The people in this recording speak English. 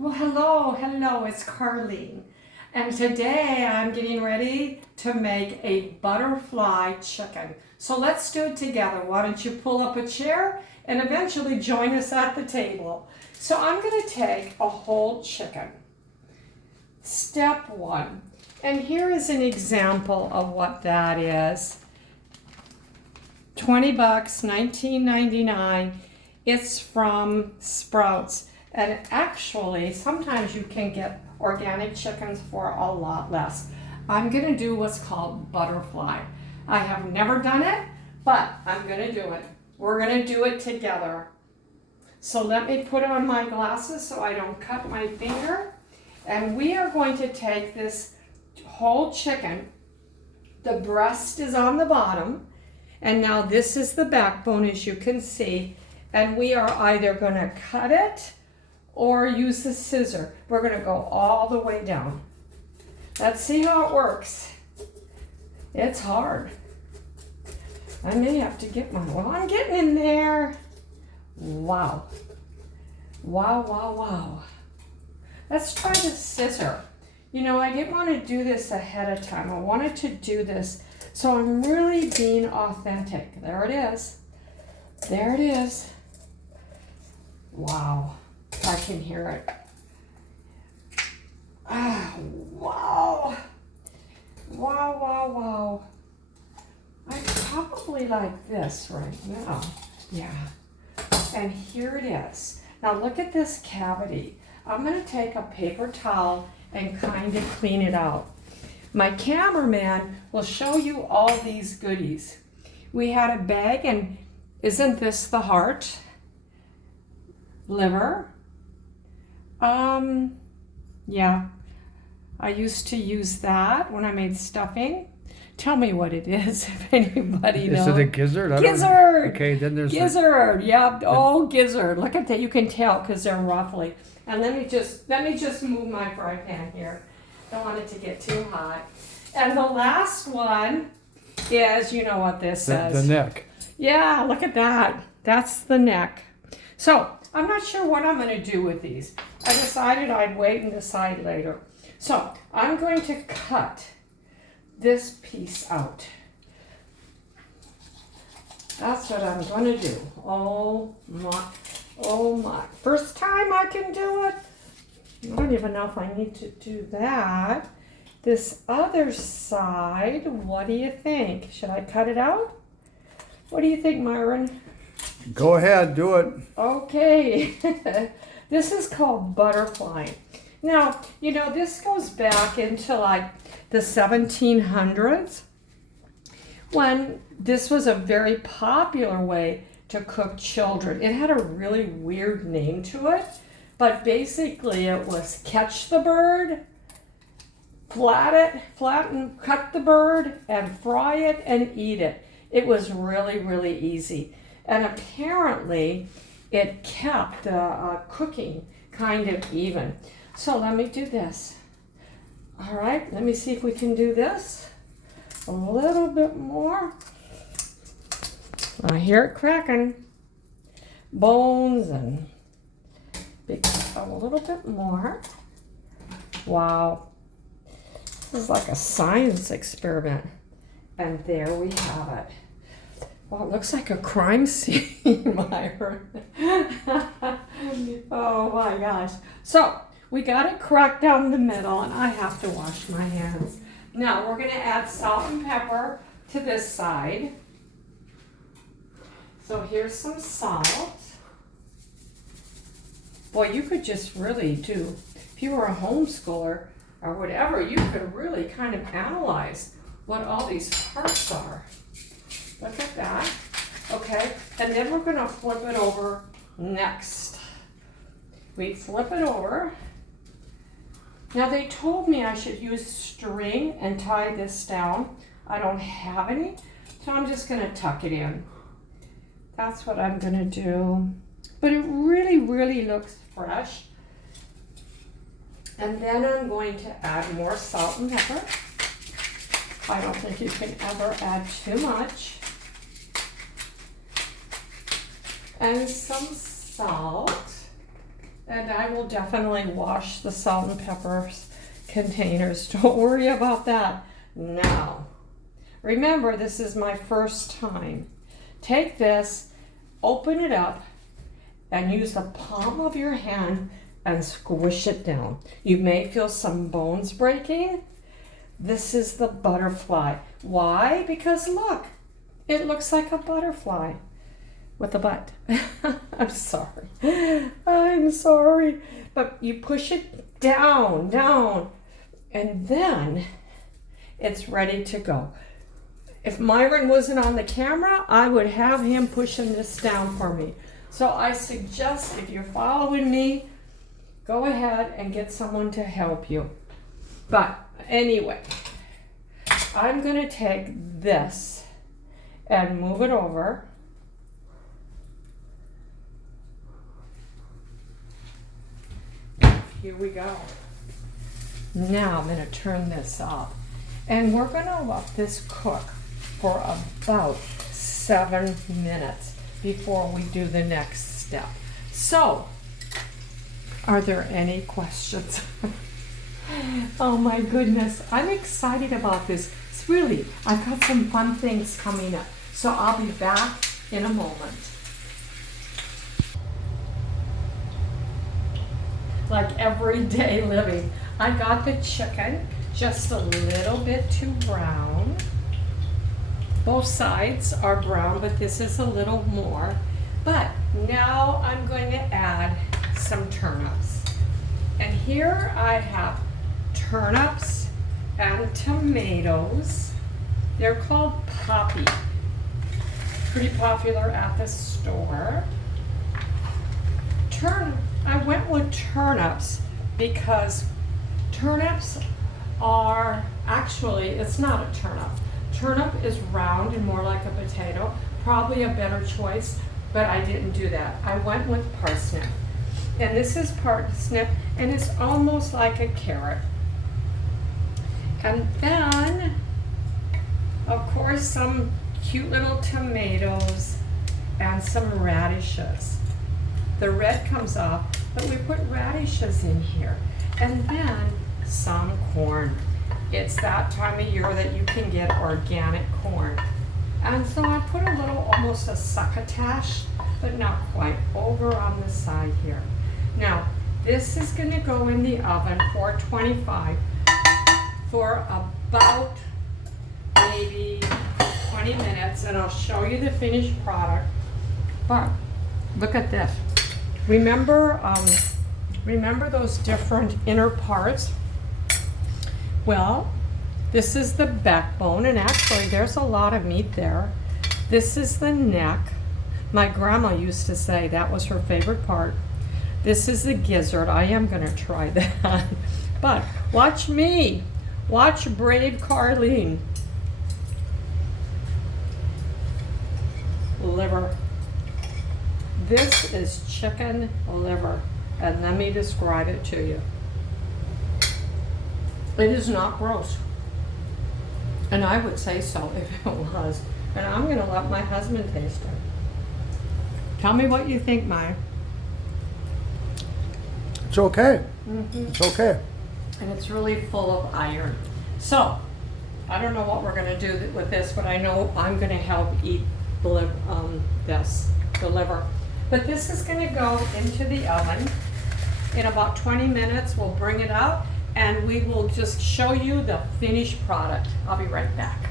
Well, hello, it's Carlene. And today I'm getting ready to make a butterfly chicken. So let's do it together. Why don't you pull up a chair and eventually join us at the table. So I'm going to take a whole chicken. Step one. And here is an example of what that is. $20, $19.99. It's from Sprouts. And actually, sometimes you can get organic chickens for a lot less. I'm going to do what's called butterfly. I have never done it, but I'm going to do it. We're going to do it together. So let me put on my glasses so I don't cut my finger. And we are going to take this whole chicken. The breast is on the bottom. And now this is the backbone, as you can see. And we are either going to cut it or use the scissor. We're going to go all the way down. Let's see how it works. It's hard. I may have to get my, well, I'm getting in there. Wow. Wow, wow, wow. Let's try the scissor. You know, I didn't want to do this ahead of time. I wanted to do this, so I'm really being authentic. There it is. There it is. Wow. I can hear it. Ah, wow. Wow, wow, wow. I probably like this right now. Yeah. And here it is. Now look at this cavity. I'm going to take a paper towel and kind of clean it out. My cameraman will show you all these goodies. We had a bag, and isn't this the heart? Liver. Yeah, I used to use that when I made stuffing. Tell me what it is, if anybody knows. Is it a gizzard? Gizzard! Okay, then there's gizzard, yeah. Oh, gizzard. Look at that. You can tell because they're ruffly. And let me just move my fry pan here. Don't want it to get too hot. And the last one is, you know what this says. the neck. Yeah, look at that. That's the neck. So I'm not sure what I'm going to do with these. I decided I'd wait and decide later. So I'm going to cut this piece out. That's what I'm going to do. Oh my. First time I can do it. I don't even know if I need to do that. This other side, what do you think? Should I cut it out? What do you think, Myron? Go ahead, do it. Okay. This is called butterfly. Now, you know, this goes back into like the 1700s when this was a very popular way to cook children. It had a really weird name to it, but basically it was catch the bird, flatten, cut the bird, and fry it and eat it. It was really, really easy. And apparently it kept the cooking kind of even. So let me do this. All right, let me see if we can do this. A little bit more. I hear it cracking. Bones and a little bit more. Wow. This is like a science experiment. And there we have it. Well, it looks like a crime scene, Myron. Oh my gosh. So we got it cracked down the middle, and I have to wash my hands. Now we're going to add salt and pepper to this side. So here's some salt. Boy, you could just really do, if you were a homeschooler or whatever, you could really kind of analyze what all these parts are. Look at that. Okay, and then we're going to flip it over next. We flip it over. Now they told me I should use string and tie this down. I don't have any, so I'm just going to tuck it in. That's what I'm going to do. But it really, really looks fresh. And then I'm going to add more salt and pepper. I don't think you can ever add too much. And some salt. And I will definitely wash the salt and peppers containers. Don't worry about that. Now, remember, this is my first time. Take this, open it up, and use the palm of your hand and squish it down. You may feel some bones breaking. This is the butterfly. Why? Because look, it looks like a butterfly with a butt. I'm sorry. I'm sorry. But you push it down, down, and then it's ready to go. If Myron wasn't on the camera, I would have him pushing this down for me. So I suggest, if you're following me, go ahead and get someone to help you. But anyway, I'm gonna take this and move it over. Here we go. Now I'm gonna turn this up, and we're gonna let this cook for about 7 minutes before we do the next step. So, are there any questions? Oh my goodness, I'm excited about this. It's really, I've got some fun things coming up. So I'll be back in a moment. Like everyday living. I got the chicken just a little bit too brown. Both sides are brown, but this is a little more. But now I'm going to add some turnips. And here I have turnips and tomatoes. They're called poppy. Pretty popular at the store. I went with turnips because turnips are, actually, it's not a turnip. Turnip is round and more like a potato. Probably a better choice, but I didn't do that. I went with parsnip. And this is parsnip, and it's almost like a carrot. And then, of course, some cute little tomatoes and some radishes. The red comes off, but we put radishes in here. And then some corn. It's that time of year that you can get organic corn. And so I put a little, almost a succotash, but not quite, over on the side here. Now, this is gonna go in the oven, 425, for about maybe 20 minutes, and I'll show you the finished product. But look at this. Remember those different inner parts? Well, this is the backbone, and actually there's a lot of meat there. This is the neck. My grandma used to say that was her favorite part. This is the gizzard. I am gonna try that. But watch me. Watch brave Carlene. Liver. This is chicken liver, and let me describe it to you. It is not gross, and I would say so if it was. And I'm gonna let my husband taste it. Tell me what you think, Maya. It's okay. Mm-hmm. It's okay. And it's really full of iron. So, I don't know what we're gonna do with this, but I know I'm gonna help eat the liver. But this is gonna go into the oven. In about 20 minutes, we'll bring it out and we will just show you the finished product. I'll be right back.